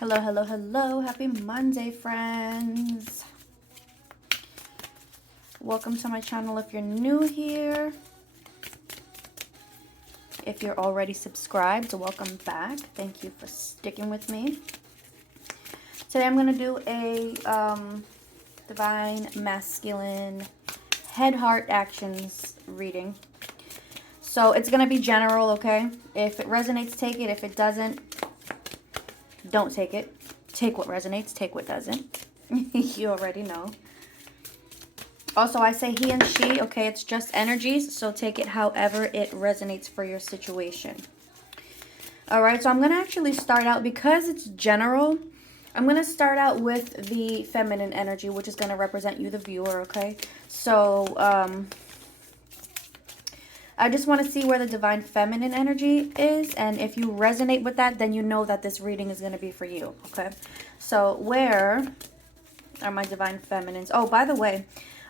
Hello, hello, hello. Happy Monday, friends. Welcome to my channel if you're new here. If you're already subscribed, welcome back. Thank you for sticking with me. Today I'm going to do a Divine Masculine Head Heart Actions reading. So it's going to be general, okay? If it resonates, take it. If it doesn't, don't take it. Take what resonates, take what doesn't. You already know. Also, I say he and she, okay? It's just energies, so take it however it resonates for your situation. All right, so I'm going to actually start out, because it's general, I'm going to start out with the feminine energy, which is going to represent you, the viewer, okay? So, I just want to see where the divine feminine energy is, and if you resonate with that, then you know that this reading is going to be for you, okay? So where are my divine feminines? Oh, by the way,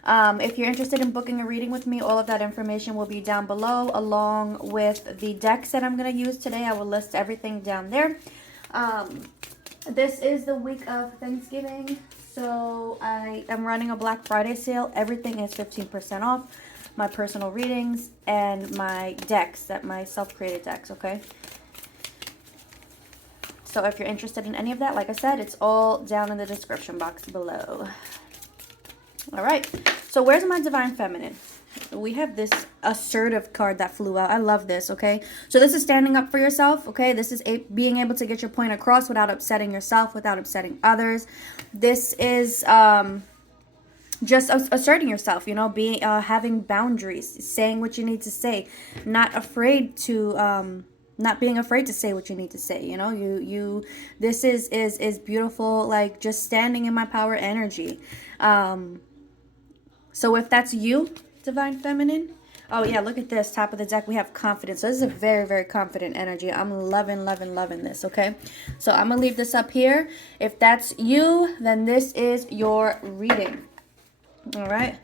if you're interested in booking a reading with me, all of that information will be down below, along with the decks that I'm going to use today. I will list everything down there. This is the week of Thanksgiving, so I am running a Black Friday sale. Everything is 15% off. My personal readings and my decks, my self-created decks, okay? So if you're interested in any of that, like I said, it's all down in the description box below. All right, so where's my divine feminine? We have this assertive card that flew out. I love this, okay? So this is standing up for yourself, okay? This is being able to get your point across without upsetting yourself, without upsetting others. This is just asserting yourself, you know, being having boundaries, saying what you need to say, not afraid to not being afraid to say what you need to say, you know. This is beautiful, like just standing in my power energy. So if that's you, divine feminine, oh yeah, look at this, top of the deck, we have confidence. So this is a very, very confident energy. I'm loving this, okay? So I'm gonna leave this up here. If that's you, then this is your reading. All right.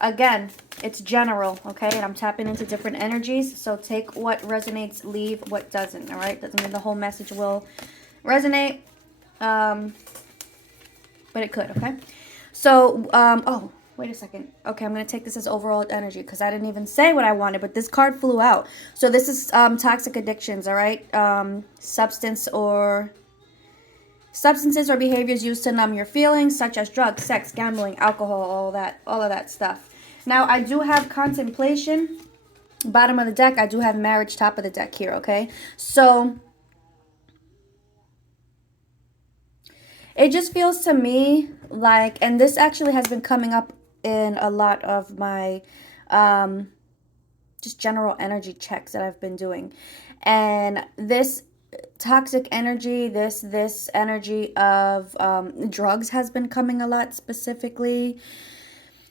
Again, it's general, okay? And I'm tapping into different energies. So take what resonates, leave what doesn't, all right? Doesn't mean the whole message will resonate. But it could, okay? So, oh, wait a second. Okay, I'm going to take this as overall energy because I didn't even say what I wanted, but this card flew out. So this is toxic addictions, all right? Substances or behaviors used to numb your feelings, such as drugs, sex, gambling, alcohol, all of that stuff. Now, I do have contemplation, bottom of the deck. I do have marriage, top of the deck here, okay? So, it just feels to me like, and this actually has been coming up in a lot of my just general energy checks that I've been doing. And this toxic energy, this energy of drugs has been coming a lot specifically.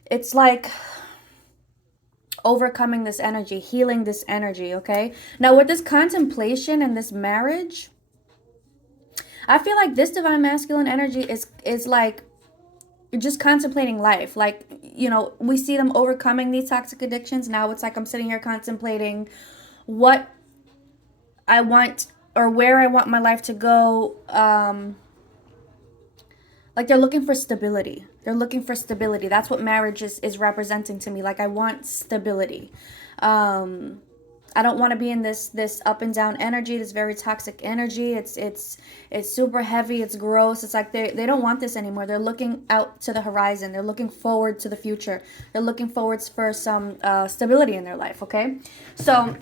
It's like overcoming this energy, healing this energy, okay? Now with this contemplation and this marriage, I feel like this divine masculine energy is like just contemplating life. Like, you know, we see them overcoming these toxic addictions. Now it's like I'm sitting here contemplating what I want or where I want my life to go. Like they're looking for stability. They're looking for stability. That's what marriage is representing to me. Like I want stability. I don't want to be in this up and down energy, this very toxic energy. It's super heavy. It's gross. It's like they don't want this anymore. They're looking out to the horizon. They're looking forward to the future. They're looking forward for some stability in their life, okay? So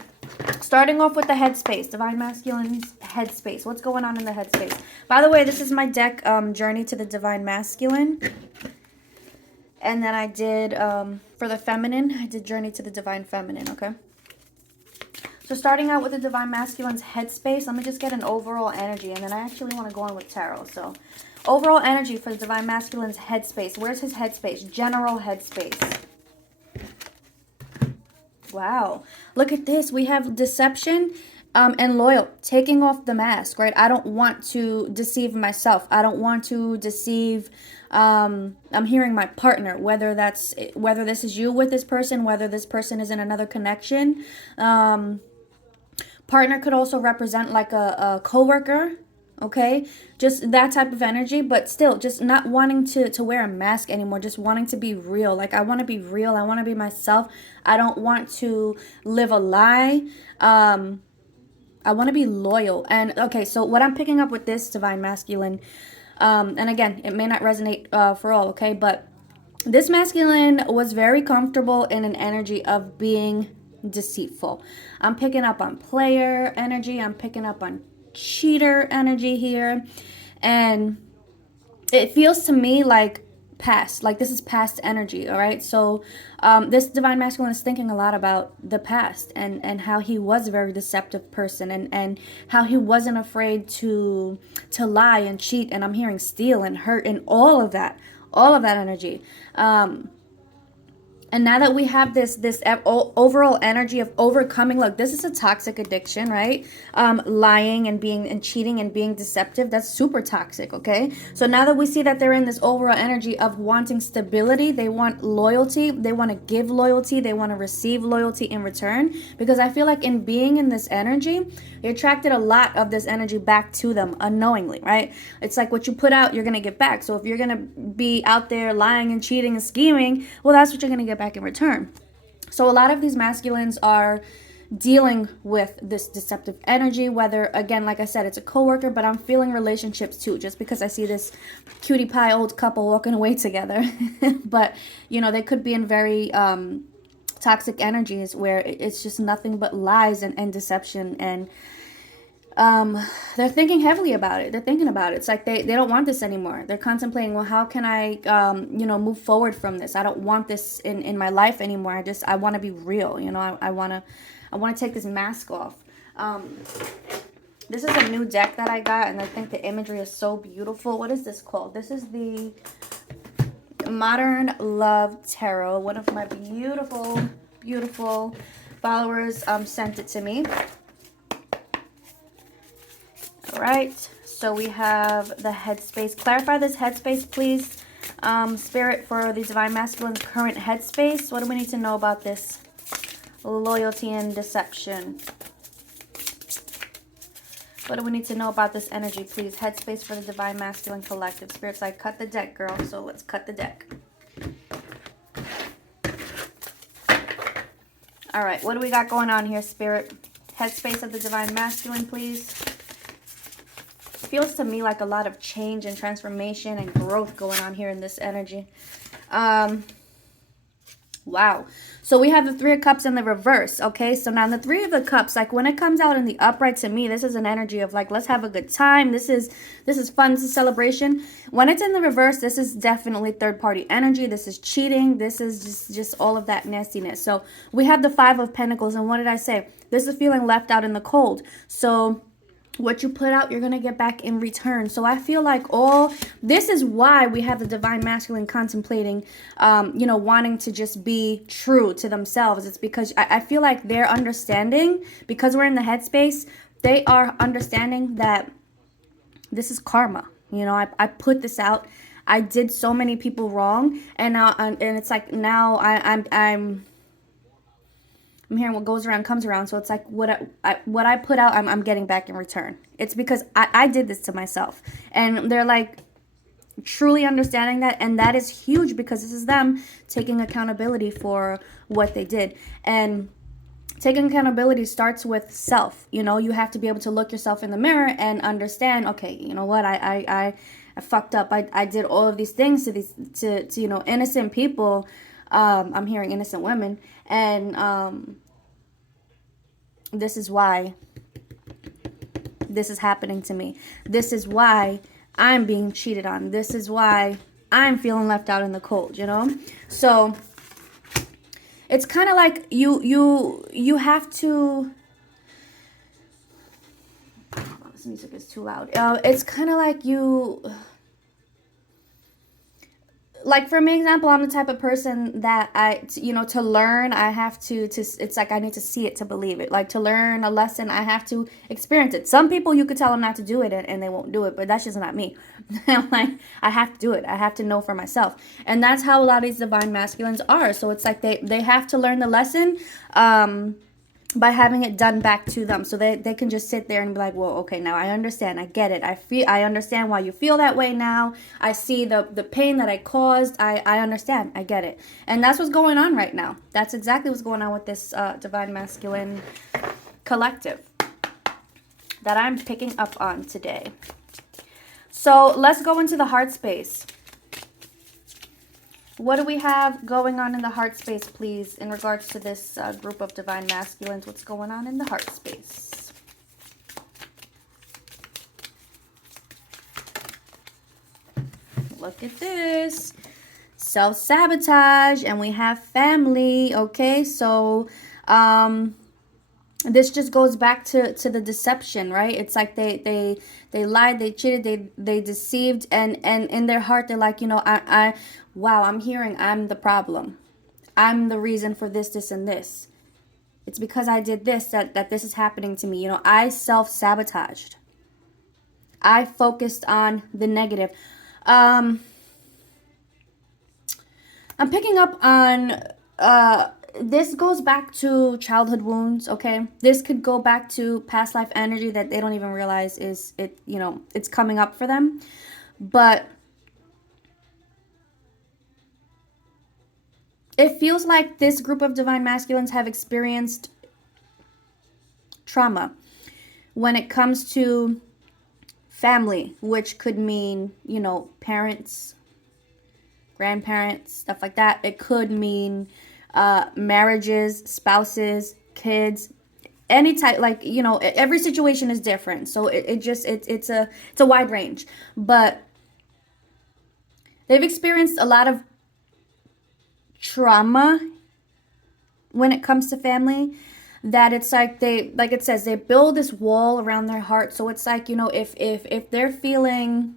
starting off with the headspace, divine masculine's headspace. What's going on in the headspace? By the way, this is my deck, Journey to the Divine Masculine. And then I did, for the feminine, I did Journey to the Divine Feminine, okay? So starting out with the divine masculine's headspace, let me just get an overall energy. And then I actually want to go on with tarot. So overall energy for the divine masculine's headspace. Where's his headspace? General headspace. Wow. Look at this. We have deception and loyal. Taking off the mask, right? I don't want to deceive myself. I don't want to deceive... I'm hearing my partner, whether this is you with this person, whether this person is in another connection. Partner could also represent like a coworker, okay? Just that type of energy, but still just not wanting to wear a mask anymore, just wanting to be real. Like, I want to be real. I want to be myself. I don't want to live a lie. I want to be loyal. And okay, so what I'm picking up with this divine masculine, and again, it may not resonate for all, okay? But this masculine was very comfortable in an energy of being deceitful. I'm picking up on player energy. I'm picking up on cheater energy here. And it feels to me like past, like this is past energy, all right? So this divine masculine is thinking a lot about the past and how he was a very deceptive person and how he wasn't afraid to lie and cheat, and I'm hearing steal and hurt and all of that energy. And now that we have this overall energy of overcoming, look, this is a toxic addiction, right? Lying and cheating and being deceptive, that's super toxic, okay? So now that we see that they're in this overall energy of wanting stability, they want loyalty, they want to give loyalty, they want to receive loyalty in return. Because I feel like in being in this energy, they attracted a lot of this energy back to them unknowingly, right? It's like what you put out, you're going to get back. So if you're going to be out there lying and cheating and scheming, well, that's what you're going to get back in return. So a lot of these masculines are dealing with this deceptive energy, whether, again, like I said, it's a coworker, but I'm feeling relationships too, just because I see this cutie pie old couple walking away together. But, you know, they could be in very toxic energies where it's just nothing but lies and deception, and they're thinking heavily about it. They're thinking about it. It's like they don't want this anymore. They're contemplating, well, how can I, move forward from this? I don't want this in my life anymore. I want to be real. You know, I want to take this mask off. This is a new deck that I got, and I think the imagery is so beautiful. What is this called? This is the Modern Love Tarot. One of my beautiful followers sent it to me. All right, so we have the headspace. Clarify this headspace, please. Spirit, for the divine masculine's current headspace. What do we need to know about this loyalty and deception? What do we need to know about this energy, please? Headspace for the divine masculine collective. Spirit's like, cut the deck, girl. So let's cut the deck. All right, what do we got going on here, Spirit? Headspace of the divine masculine, please. Feels to me like a lot of change and transformation and growth going on here in this energy. Wow. So we have the Three of Cups in the reverse, okay? So now the Three of the Cups, like when it comes out in the upright, to me, this is an energy of like, let's have a good time. This is fun. This is celebration. When it's in the reverse, this is definitely third-party energy. This is cheating. This is just all of that nastiness. So we have the Five of Pentacles, and what did I say? This is feeling left out in the cold. So what you put out, you're going to get back in return. So I feel like this is why we have the divine masculine contemplating, wanting to just be true to themselves. It's because I feel like they're understanding, because we're in the headspace, they are understanding that this is karma. You know, I put this out. I did so many people wrong. And now, and it's like now I'm hearing what goes around comes around. So it's like what I put out, I'm getting back in return. It's because I did this to myself. And they're like truly understanding that. And that is huge, because this is them taking accountability for what they did. And taking accountability starts with self. You know, you have to be able to look yourself in the mirror and understand, okay, you know what, I fucked up. I did all of these things to innocent people. I'm hearing innocent women. And this is why this is happening to me. This is why I'm being cheated on. This is why I'm feeling left out in the cold, you know? So it's kind of like you have to... Oh, this music is too loud. It's kind of like like, for me, example, I'm the type of person that to learn, I have to, it's like I need to see it to believe it. Like, to learn a lesson, I have to experience it. Some people, you could tell them not to do it and they won't do it, but that's just not me. Like, I have to do it. I have to know for myself. And that's how a lot of these divine masculines are. So it's like they have to learn the lesson, by having it done back to them, so they can just sit there and be like, well, okay, now I understand, I get it, I understand why you feel that way now, I see the pain that I caused, I understand, I get it. And that's what's going on right now. That's exactly what's going on with this divine masculine collective that I'm picking up on today. So let's go into the heart space. What do we have going on in the heart space, please, in regards to this group of divine masculines? What's going on in the heart space? Look at this. Self-sabotage, and we have family. Okay, so this just goes back to the deception, right? It's like they lied, they cheated, they deceived, and in their heart they're like, you know, wow, I'm hearing I'm the problem. I'm the reason for this, and this. It's because I did this that this is happening to me. You know, I self-sabotaged. I focused on the negative. I'm picking up on this goes back to childhood wounds, okay? This could go back to past life energy that they don't even realize is you know, it's coming up for them. But it feels like this group of divine masculines have experienced trauma when it comes to family, which could mean, you know, parents, grandparents, stuff like that. It could mean marriages, spouses, kids, any type, like, you know, every situation is different. So it's a wide range. But they've experienced a lot of trauma when it comes to family, that it's like like it says, they build this wall around their heart. So it's like, you know, if they're feeling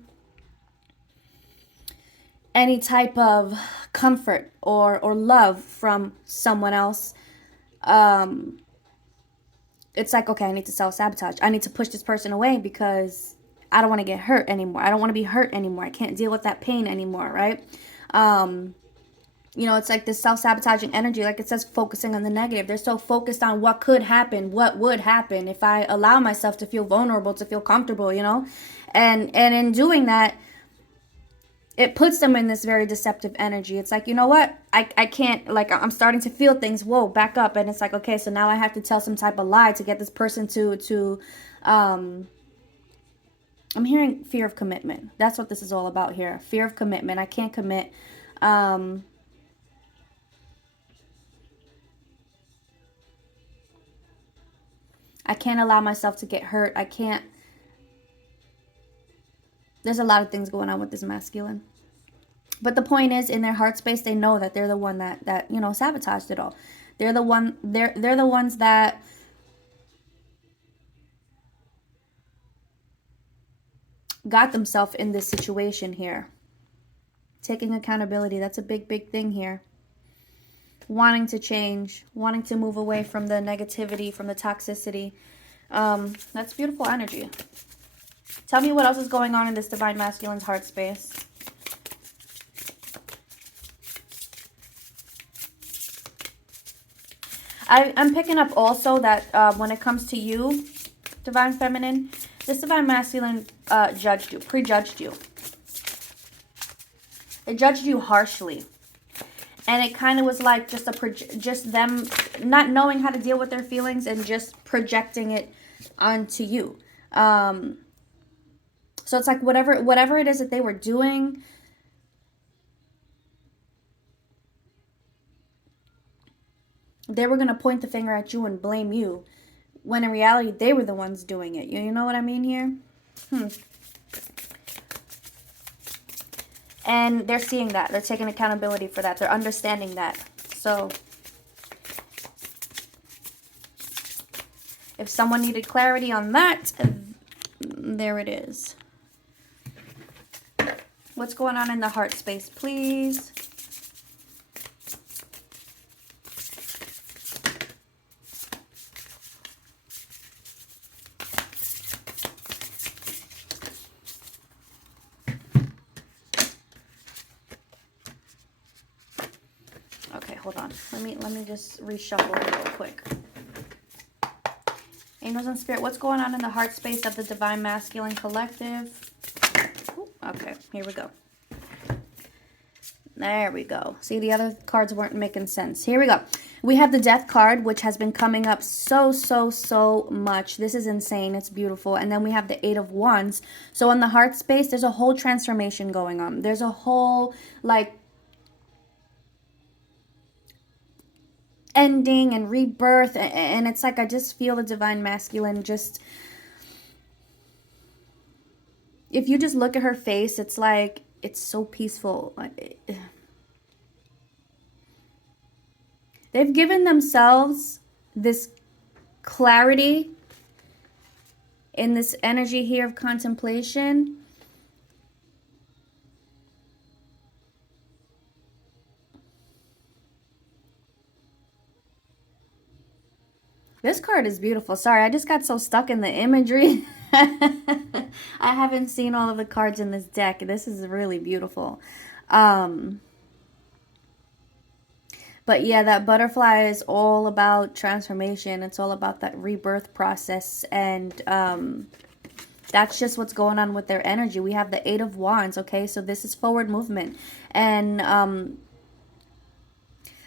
any type of comfort or love from someone else, it's like, okay, I need to self-sabotage. I need to push this person away because I don't want to get hurt anymore. I don't want to be hurt anymore. I can't deal with that pain anymore, right? You know, it's like this self-sabotaging energy, like it says, focusing on the negative. They're so focused on what could happen, what would happen if I allow myself to feel vulnerable, to feel comfortable, you know? And in doing that, it puts them in this very deceptive energy. It's like, you know what? I can't, like, I'm starting to feel things. Whoa, back up. And it's like, okay, so now I have to tell some type of lie to get this person to I'm hearing fear of commitment. That's what this is all about here. Fear of commitment. I can't commit. I can't allow myself to get hurt. I can't. There's a lot of things going on with this masculine. But the point is, in their heart space, they know that they're the one that you know, sabotaged it all. They're the ones that got themselves in this situation here. Taking accountability, that's a big thing here. Wanting to change, wanting to move away from the negativity, from the toxicity. That's beautiful energy. Tell me what else is going on in this divine masculine's heart space. I'm picking up also that when it comes to you, divine feminine, this divine masculine judged you, prejudged you. It judged you harshly. And it kind of was like just them not knowing how to deal with their feelings and just projecting it onto you. So it's like whatever it is that they were doing, they were going to point the finger at you and blame you, when in reality they were the ones doing it. You know what I mean here? And they're seeing that. They're taking accountability for that. They're understanding that. So if someone needed clarity on that, there it is. What's going on in the heart space, please? Okay, hold on. Let me just reshuffle it real quick. Angels and Spirit, what's going on in the heart space of the Divine Masculine Collective? Ooh, okay, here we go. There we go. See, the other cards weren't making sense. Here we go. We have the Death card, which has been coming up so much. This is insane. It's beautiful. And then we have the Eight of Wands. So in the heart space, there's a whole transformation going on. There's a whole, like, ending and rebirth. And it's like, I just feel the Divine Masculine just... If you just look at her face, it's like... It's so peaceful. They've given themselves this clarity in this energy here of contemplation. This card is beautiful. Sorry, I just got so stuck in the imagery. I haven't seen all of the cards in this deck. This is really beautiful. But yeah, that butterfly is all about transformation. It's all about that rebirth process. And that's just what's going on with their energy. We have the Eight of Wands, okay? So this is forward movement. And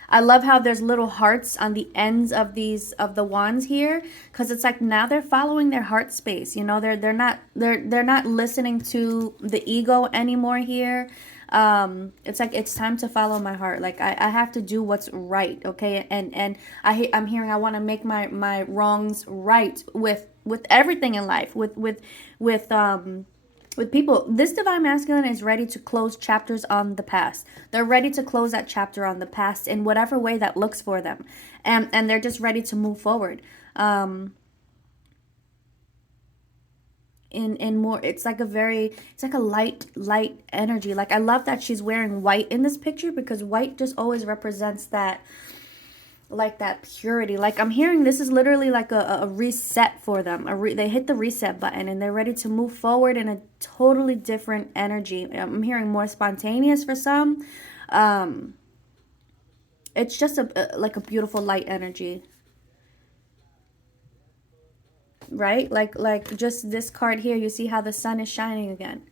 I love how there's little hearts on the ends of the wands here, because it's like now they're following their heart space. You know, they're not listening to the ego anymore here. It's like it's time to follow my heart. Like I have to do what's right, okay? And I'm hearing I want to make my wrongs right with everything in life, with people. This Divine Masculine is ready to close chapters on the past. They're ready to close that chapter on the past in whatever way that looks for them. And they're just ready to move forward. In more, it's like a light energy. Like I love that she's wearing white in this picture, because white just always represents that, like that purity. Like I'm hearing this is literally like a reset for them. They hit the reset button and they're ready to move forward in a totally different energy. I'm hearing more spontaneous for some. It's just like a beautiful light energy, right? Like just this card here, you see how the sun is shining again.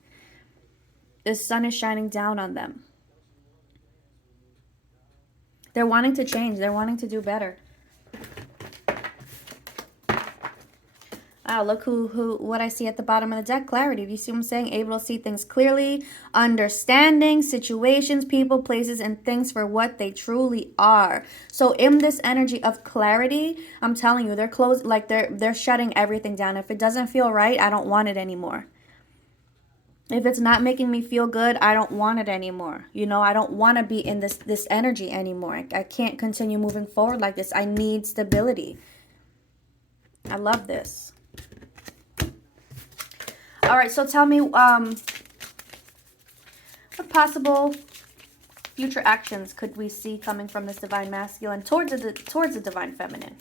The sun is shining down on them. They're wanting to change. They're wanting to do better. Wow, look what I see at the bottom of the deck. Clarity. Do you see what I'm saying? Able to see things clearly. Understanding situations, people, places, and things for what they truly are. So in this energy of clarity, I'm telling you, they're shutting everything down. If it doesn't feel right, I don't want it anymore. If it's not making me feel good, I don't want it anymore. You know, I don't want to be in this energy anymore. I can't continue moving forward like this. I need stability. I love this. All right, so tell me, what possible future actions could we see coming from this Divine Masculine towards the Divine Feminine?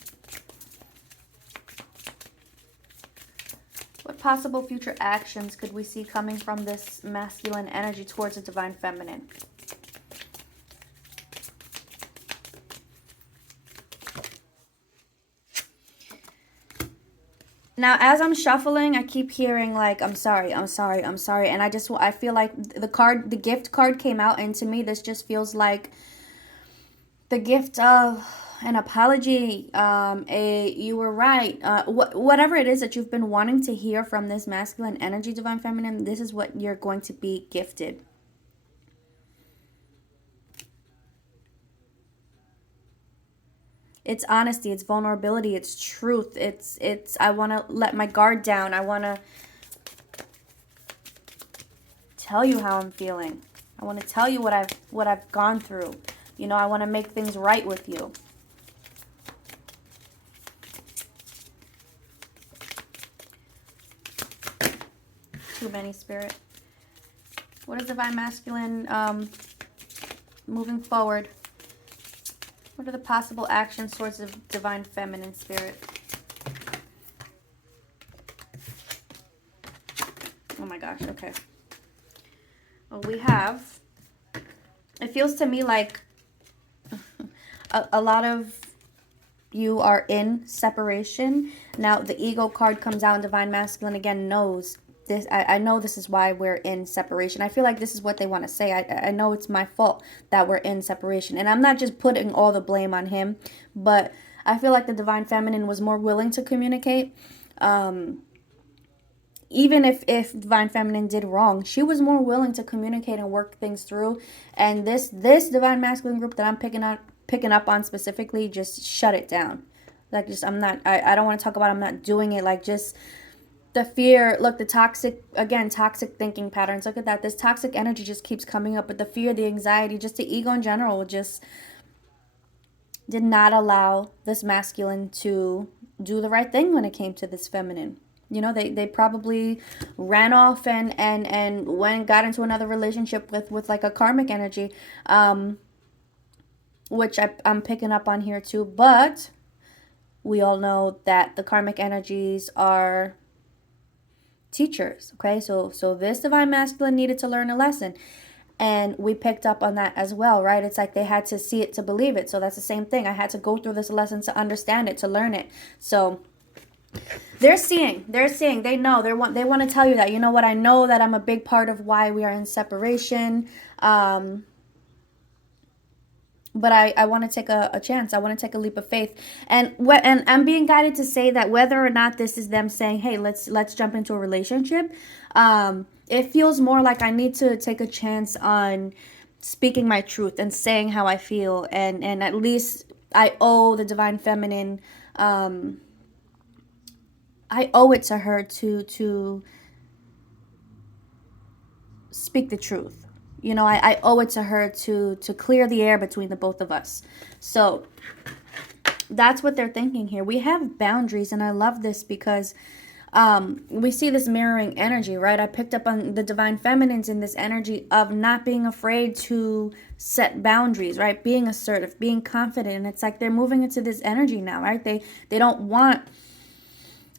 What possible future actions could we see coming from this masculine energy towards the Divine Feminine? Now, as I'm shuffling, I keep hearing like, I'm sorry, I'm sorry, I'm sorry. And I feel like the gift card came out, and to me, this just feels like the gift of an apology, you were right, whatever it is that you've been wanting to hear from this masculine energy, Divine Feminine, this is what you're going to be gifted. It's honesty, it's vulnerability, it's truth, it's I want to let my guard down. I want to tell you how I'm feeling. I want to tell you what I've gone through. You know, I want to make things right with you. Too many, Spirit. What is Divine Masculine moving forward? What are the possible actions towards the Divine Feminine, Spirit? Oh my gosh, okay. Well, we have, it feels to me like a lot of you are in separation. Now, the ego card comes out, and Divine Masculine again knows this. I know this is why we're in separation. I feel like this is what they want to say. I know it's my fault that we're in separation. And I'm not just putting all the blame on him, but I feel like the Divine Feminine was more willing to communicate. Even if Divine Feminine did wrong, she was more willing to communicate and work things through. And this Divine Masculine group that I'm picking up on specifically, just shut it down. Like, just, I don't want to talk about it. I'm not doing it. Like, just the fear. Look, the toxic thinking patterns. Look at that. This toxic energy just keeps coming up. But the fear, the anxiety, just the ego in general, just did not allow this masculine to do the right thing when it came to this feminine. You know, they probably ran off and got into another relationship with like a karmic energy, which I'm picking up on here too. But we all know that the karmic energies are teachers, okay? So this Divine Masculine needed to learn a lesson. And we picked up on that as well, right? It's like they had to see it to believe it. So that's the same thing. I had to go through this lesson to understand it, to learn it. So they're seeing, they know, they want to tell you that, you know what, I know that I'm a big part of why we are in separation. But I want to take a chance. I want to take a leap of faith. And I'm being guided to say that whether or not this is them saying, hey, let's jump into a relationship, it feels more like I need to take a chance on speaking my truth and saying how I feel. And at least I owe the Divine Feminine, I owe it to her to speak the truth. You know, I owe it to her to clear the air between the both of us. So that's what they're thinking here. We have boundaries, and I love this because we see this mirroring energy, right? I picked up on the Divine Feminines in this energy of not being afraid to set boundaries, right? Being assertive, being confident. And it's like they're moving into this energy now, right? They don't want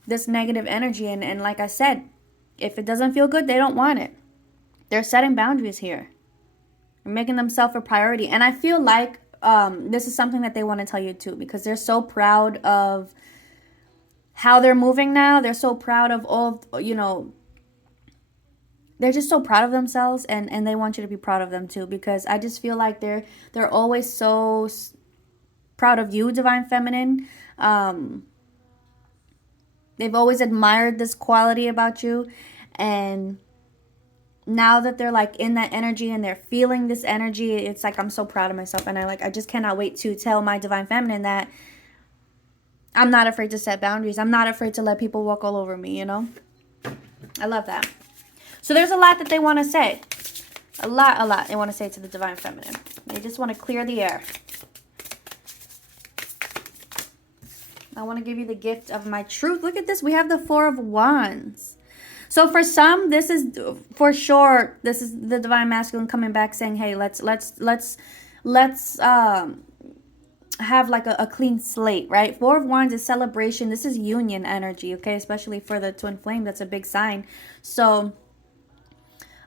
this negative energy. And like I said, if it doesn't feel good, they don't want it. They're setting boundaries here. They're making themselves a priority. And I feel like this is something that they want to tell you too, because they're so proud of how they're moving now. They're so proud of all, you know, they're just so proud of themselves, and they want you to be proud of them too, because I just feel like they're always so proud of you, Divine Feminine. They've always admired this quality about you, and now that they're like in that energy and they're feeling this energy, it's like I'm so proud of myself, and I just cannot wait to tell my Divine Feminine that I'm not afraid to set boundaries. I'm not afraid to let people walk all over me, you know? I love that. So there's a lot that they want to say. A lot they want to say to the Divine Feminine. They just want to clear the air. I want to give you the gift of my truth. Look at this. We have the Four of Wands. So for some, this is for sure. This is the Divine Masculine coming back saying, "Hey, let's have like a clean slate," right? Four of Wands is celebration. This is union energy, okay? Especially for the twin flame. That's a big sign. So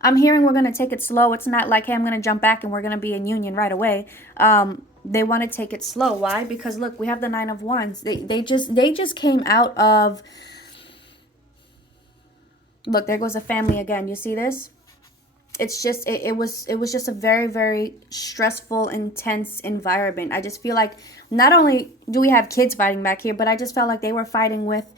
I'm hearing we're going to take it slow. It's not like, hey, I'm going to jump back and we're going to be in union right away. They want to take it slow. Why? Because look, we have the Nine of Wands. They just came out of, look, there goes a family again. You see this? It's just, it was just a very, very stressful, intense environment. I just feel like not only do we have kids fighting back here, but I just felt like they were fighting with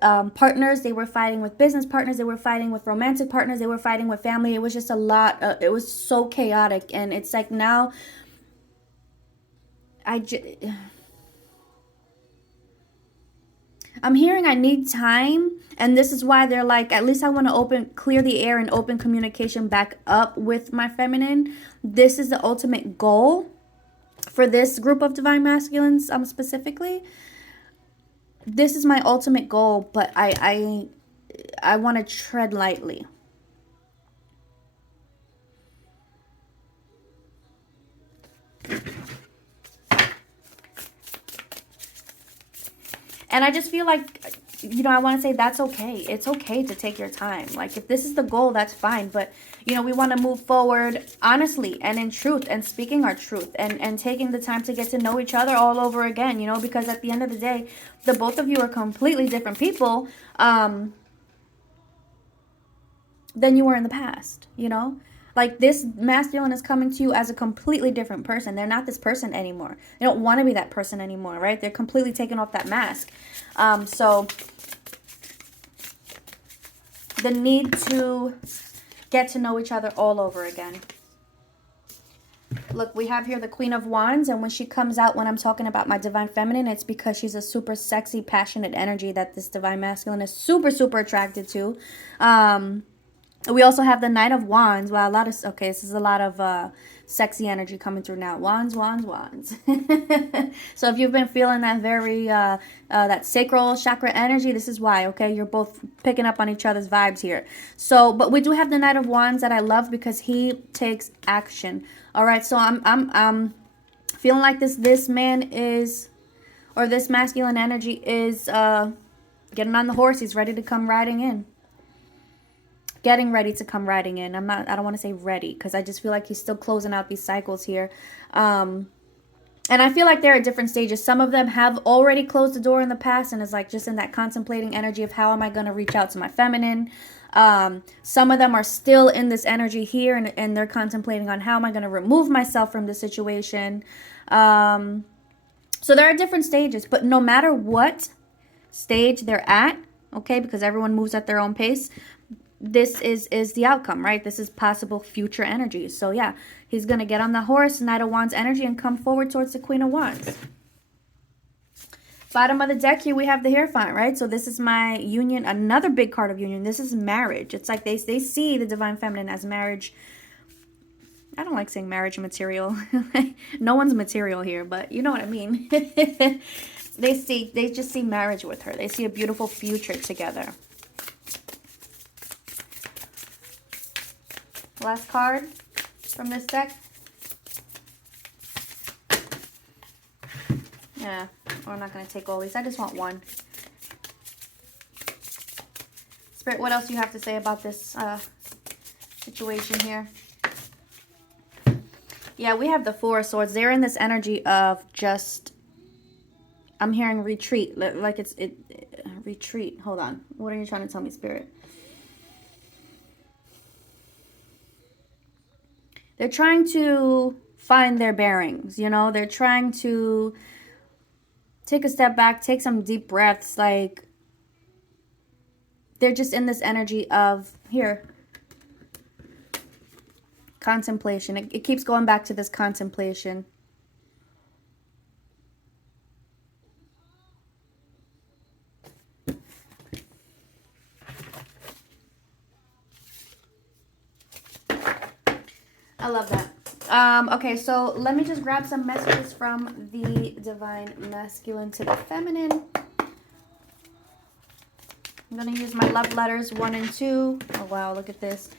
partners. They were fighting with business partners. They were fighting with romantic partners. They were fighting with family. It was just a lot. It was so chaotic. And it's like now I'm hearing I need time, and this is why they're like, at least I want to clear the air and open communication back up with my feminine. This is the ultimate goal for this group of Divine Masculines, specifically. This is my ultimate goal, but I want to tread lightly. And I just feel like you know, I want to say that's okay. It's okay to take your time. Like, if this is the goal, that's fine. But, you know, we want to move forward honestly and in truth and speaking our truth and taking the time to get to know each other all over again, you know, because at the end of the day, the both of you are completely different people than you were in the past, you know. Like, this masculine is coming to you as a completely different person. They're not this person anymore. They don't want to be that person anymore, right? They're completely taking off that mask. So the need to get to know each other all over again. Look, we have here the Queen of Wands, and when she comes out, when I'm talking about my Divine Feminine, it's because she's a super sexy, passionate energy that this Divine Masculine is super, super attracted to. We also have the Knight of Wands. Wow, okay, this is a lot of sexy energy coming through now. Wands, wands, wands. So if you've been feeling that very, that sacral chakra energy, this is why, okay? You're both picking up on each other's vibes here. So, but we do have the Knight of Wands that I love because he takes action. All right, so I'm feeling like this man is, or this masculine energy is getting on the horse. He's ready to come riding in. Getting ready to come riding in. I don't want to say ready because I just feel like he's still closing out these cycles here. And I feel like they're at different stages. Some of them have already closed the door in the past and is like just in that contemplating energy of how am I going to reach out to my feminine. Some of them are still in this energy here and they're contemplating on how am I going to remove myself from the situation. So there are different stages, but no matter what stage they're at, okay, because everyone moves at their own pace, this is the outcome, right? This is possible future energy. So yeah, he's going to get on the horse, Knight of Wands energy, and come forward towards the Queen of Wands. Bottom of the deck here, we have the Hierophant, right? So this is my union, another big card of union. This is marriage. It's like they see the Divine Feminine as marriage. I don't like saying marriage material. No one's material here, but you know what I mean. They just see marriage with her. They see a beautiful future together. Last card from this deck. Yeah, we're not going to take all these. I just want one. Spirit, what else do you have to say about this situation here? Yeah, we have the Four of Swords. They're in this energy of just, I'm hearing retreat. Like retreat. Hold on. What are you trying to tell me, Spirit? They're trying to find their bearings, you know? They're trying to take a step back, take some deep breaths. Like, they're just in this energy of, here, contemplation. It keeps going back to this contemplation. I love that. Okay, so let me just grab some messages from the Divine Masculine to the Feminine. I'm going to use my love letters 1 and 2. Oh, wow, look at this.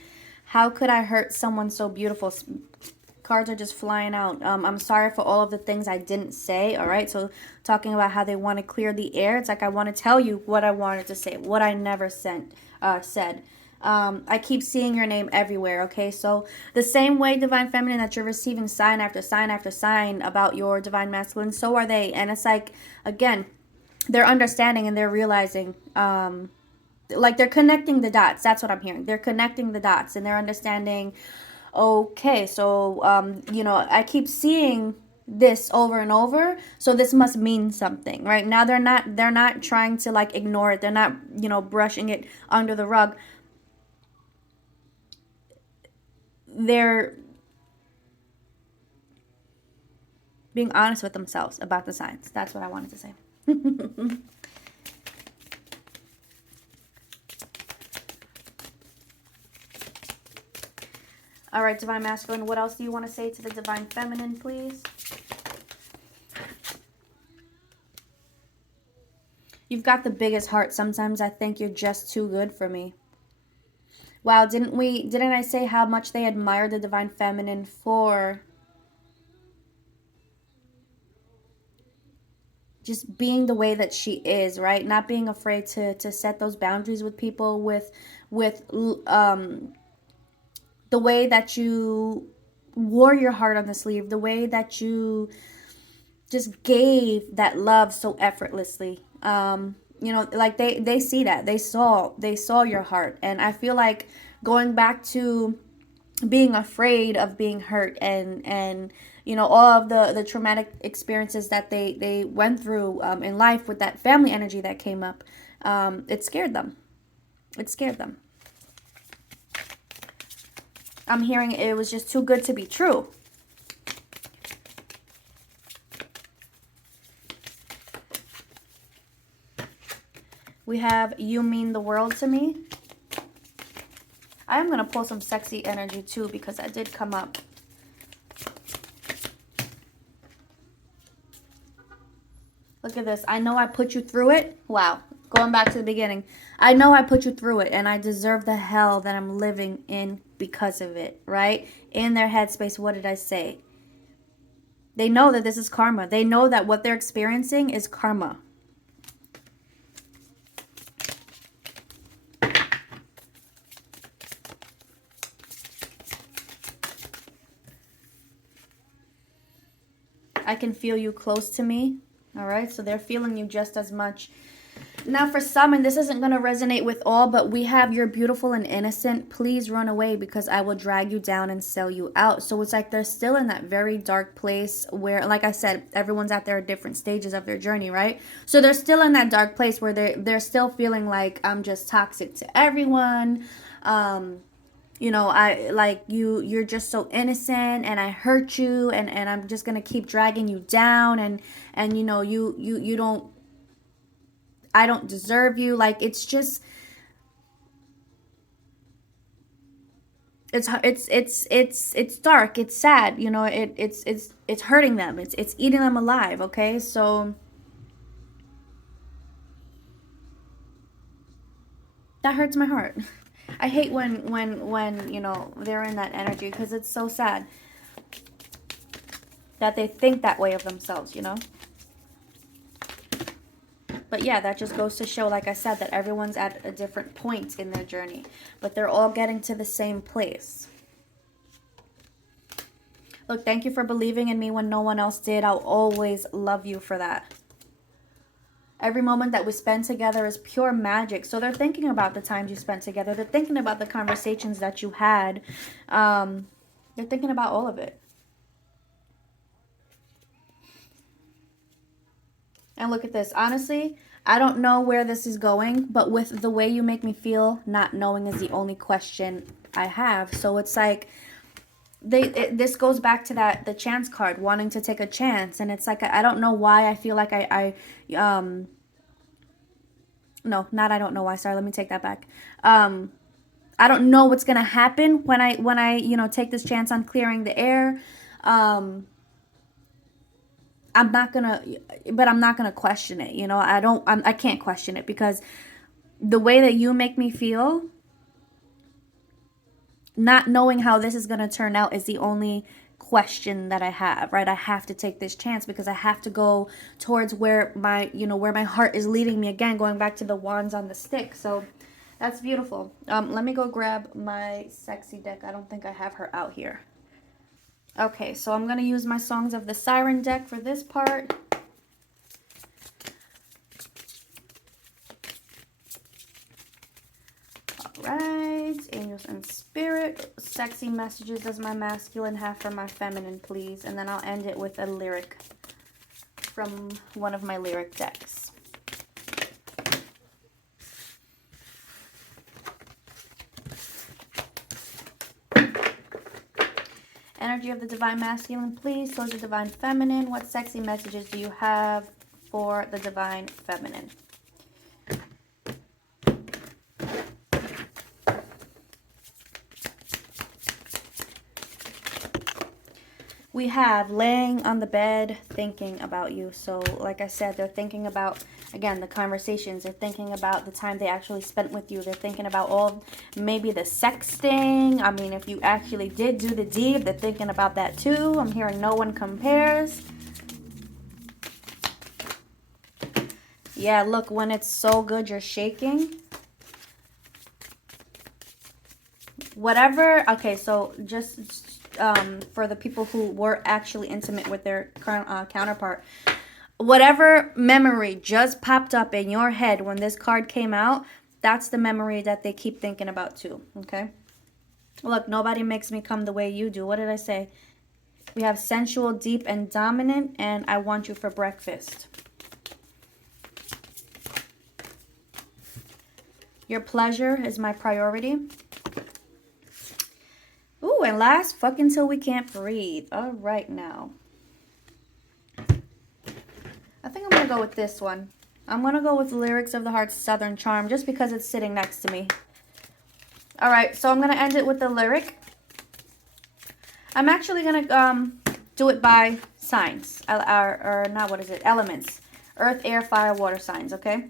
How could I hurt someone so beautiful? Cards are just flying out. I'm sorry for all of the things I didn't say, all right? So talking about how they want to clear the air. It's like I want to tell you what I wanted to say, what I never said. I keep seeing your name everywhere, okay? So the same way, Divine Feminine, that you're receiving sign after sign after sign about your Divine Masculine, so are they. And it's like, again, they're understanding and they're realizing, like they're connecting the dots. That's what I'm hearing. They're connecting the dots and they're understanding, okay, so, you know, I keep seeing this over and over, so this must mean something, right? Now they're not trying to like ignore it. They're not, you know, brushing it under the rug. They're being honest with themselves about the signs. That's what I wanted to say. All right, Divine Masculine, what else do you want to say to the Divine Feminine, please? You've got the biggest heart. Sometimes I think you're just too good for me. Wow, didn't I say how much they admire the Divine Feminine for just being the way that she is, right? Not being afraid to set those boundaries with people, with the way that you wore your heart on the sleeve, the way that you just gave that love so effortlessly. You know, like they see that. They saw your heart. And I feel like going back to being afraid of being hurt, and you know, all of the traumatic experiences that they went through in life, with that family energy that came up, it scared them. It scared them. I'm hearing it was just too good to be true. We have you mean the world to me. I'm going to pull some sexy energy too, because that did come up. Look at this. I know I put you through it. Wow. Going back to the beginning. I know I put you through it, and I deserve the hell that I'm living in because of it, right? In their headspace, what did I say? They know that this is karma. They know that what they're experiencing is karma. I can feel you close to me. All right, so they're feeling you just as much. Now for some, and this isn't going to resonate with all, but we have you're beautiful and innocent. Please run away, because I will drag you down and sell you out. So it's like they're still in that very dark place where, like I said, everyone's at their different stages of their journey, right? So they're still in that dark place where they're still feeling like I'm just toxic to everyone. You know, I like you're just so innocent, and I hurt you, and I'm just gonna keep dragging you down, and you know, you don't, I don't deserve you. Like, it's just, it's dark, it's sad, you know, it's hurting them, it's eating them alive. Okay, so that hurts my heart. I hate when you know, they're in that energy, because it's so sad that they think that way of themselves, you know. But yeah, that just goes to show, like I said, that everyone's at a different point in their journey, but they're all getting to the same place. Look, thank you for believing in me when no one else did. I'll always love you for that. Every moment that we spend together is pure magic. So they're thinking about the times you spent together. They're thinking about the conversations that you had. They're thinking about all of it. And look at this. Honestly, I don't know where this is going, but with the way you make me feel, not knowing is the only question I have. So it's like, this goes back to the chance card, wanting to take a chance. And it's like, I don't know why I feel like no, not I don't know why. Sorry, let me take that back. I don't know what's going to happen when I, you know, take this chance on clearing the air. I'm not going to question it. You know, I can't question it, because the way that you make me feel, not knowing how this is going to turn out is the only question that I have, right? I have to take this chance, because I have to go towards where my, you know, where my heart is leading me, again, going back to the wands on the stick. So that's beautiful. Let me go grab my sexy deck. I don't think I have her out here. Okay, so I'm going to use my Songs of the Siren deck for this part. Right, angels and spirit, sexy messages does my masculine have for my feminine, please? And then I'll end it with a lyric from one of my lyric decks. Energy of the divine masculine, please. So is the divine feminine. What sexy messages do you have for the divine feminine? We have laying on the bed thinking about you. So like I said, they're thinking about, again, the conversations. They're thinking about the time they actually spent with you. They're thinking about all, maybe the sexting. I mean, if you actually did do the deed, they're thinking about that too. I'm hearing no one compares. Yeah, look, when it's so good, you're shaking. Whatever. Okay, so just for the people who were actually intimate with their current counterpart, whatever memory just popped up in your head when this card came out, that's the memory that they keep thinking about too, okay? Look, nobody makes me come the way you do. What did I say? We have sensual, deep, and dominant, and I want you for breakfast. Your pleasure is my priority. Ooh, and last, fuck until we can't breathe. All right now. I think I'm going to go with this one. I'm going to go with Lyrics of the Heart's Southern Charm just because it's sitting next to me. All right, so I'm going to end it with the lyric. I'm actually going to do it by signs, or not, what is it? Elements. Earth, air, fire, water signs, okay?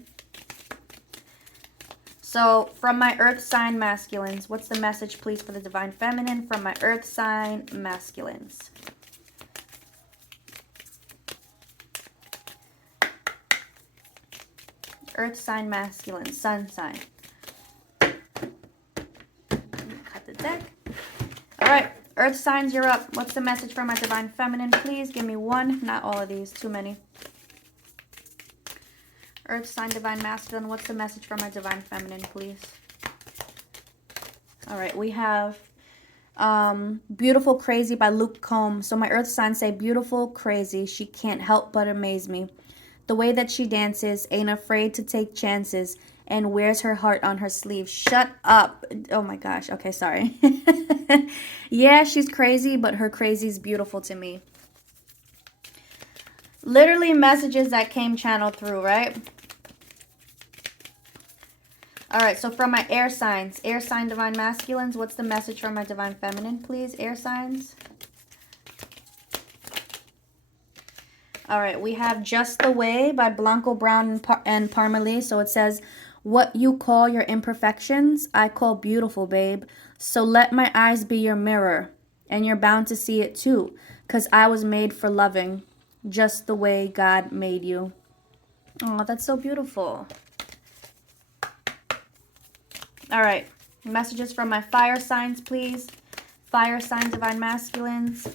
So, from my earth sign masculines, what's the message, please, for the divine feminine? From my earth sign masculines. Earth sign masculine, sun sign. Cut the deck. All right, earth signs, you're up. What's the message for my divine feminine, please? Give me one, not all of these, too many. Earth sign, divine masculine, what's the message for my divine feminine, please? All right, we have Beautiful Crazy by Luke Combs. So my earth signs say, beautiful, crazy, she can't help but amaze me. The way that she dances, ain't afraid to take chances, and wears her heart on her sleeve. Shut up. Oh my gosh. Okay, sorry. Yeah, she's crazy, but her crazy's beautiful to me. Literally messages that came channeled through, right? All right, so from my air signs, air sign divine masculines, what's the message for my divine feminine, please? Air signs. All right, we have Just the Way by Blanco Brown and Parmalee. So it says, what you call your imperfections, I call beautiful, babe. So let my eyes be your mirror, and you're bound to see it too, because I was made for loving, just the way God made you. Oh, that's so beautiful. All right, messages from my fire signs, please. Fire sign divine masculines.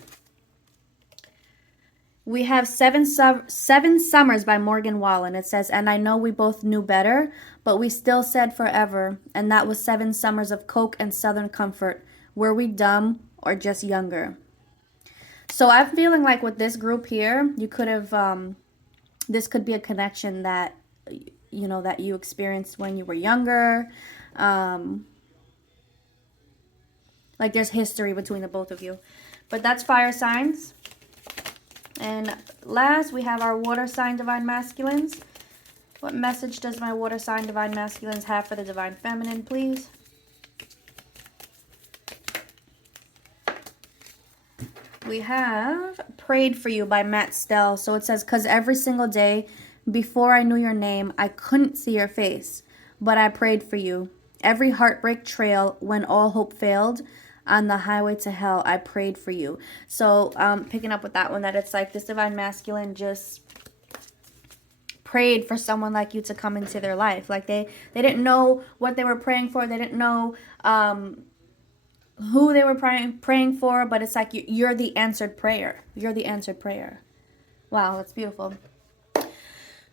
We have Seven Summers by Morgan Wallen. It says, and I know we both knew better, but we still said forever. And that was 7 summers of Coke and Southern comfort. Were we dumb or just younger? So I'm feeling like with this group here, you could have, this could be a connection that, you know, that you experienced when you were younger. Like there's history between the both of you. But that's fire signs. And last, we have our water sign divine masculines. What message does my water sign divine masculines have for the divine feminine, please? We have Prayed for You by Matt Stell. So it says, because every single day before I knew your name, I couldn't see your face, but I prayed for you. Every heartbreak trail when all hope failed, on the highway to hell, I prayed for you. So picking up with that one, that it's like this divine masculine just prayed for someone like you to come into their life. Like they didn't know what they were praying for. They didn't know who they were praying for, but it's like you're the answered prayer. You're the answered prayer. Wow, that's beautiful.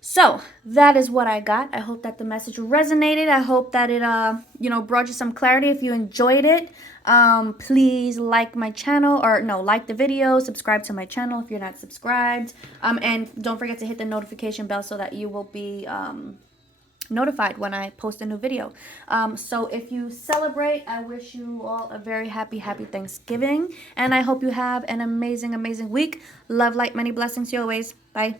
So that is what I got. I hope that the message resonated. I hope that it, you know, brought you some clarity. If you enjoyed it, please like my channel, or no, like the video, subscribe to my channel if you're not subscribed. And don't forget to hit the notification bell so that you will be notified when I post a new video. So if you celebrate, I wish you all a very happy Thanksgiving. And I hope you have an amazing week. Love, light, many blessings to you always. Bye.